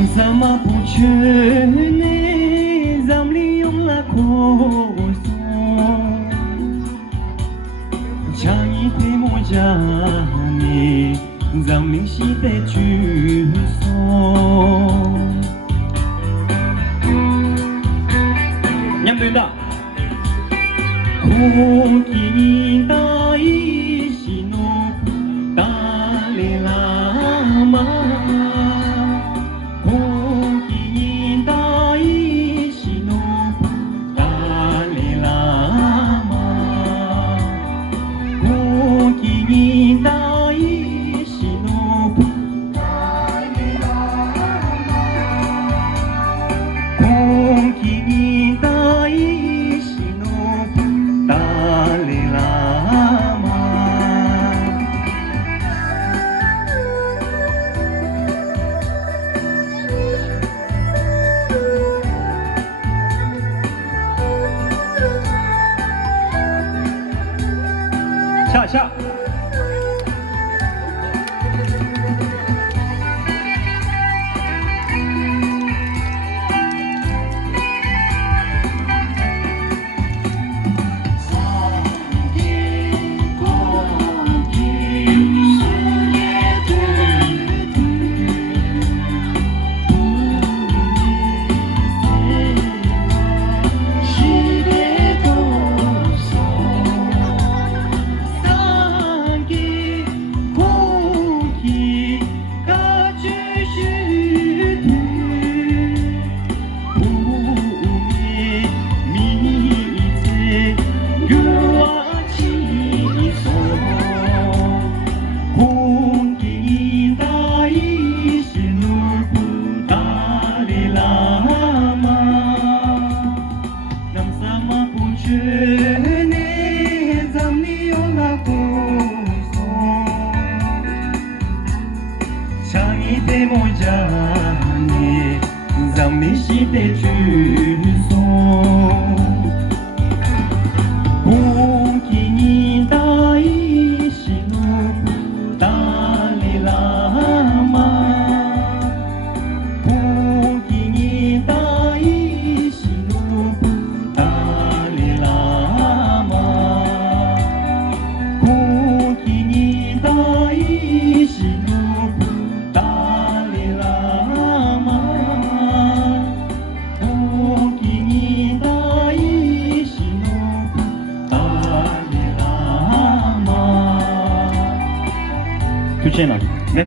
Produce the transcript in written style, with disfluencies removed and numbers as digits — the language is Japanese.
Nam sama puchene zamli yong la khoso Changi te mo jani zamli shi te chuso Nhâm tuyến đó Khô kỳ ta ý shi no ta le la ma下下。でもじゃね寂して中層本気に大志のダリラマ本気に大志のダリラマ本気に大志のTürkçe'ye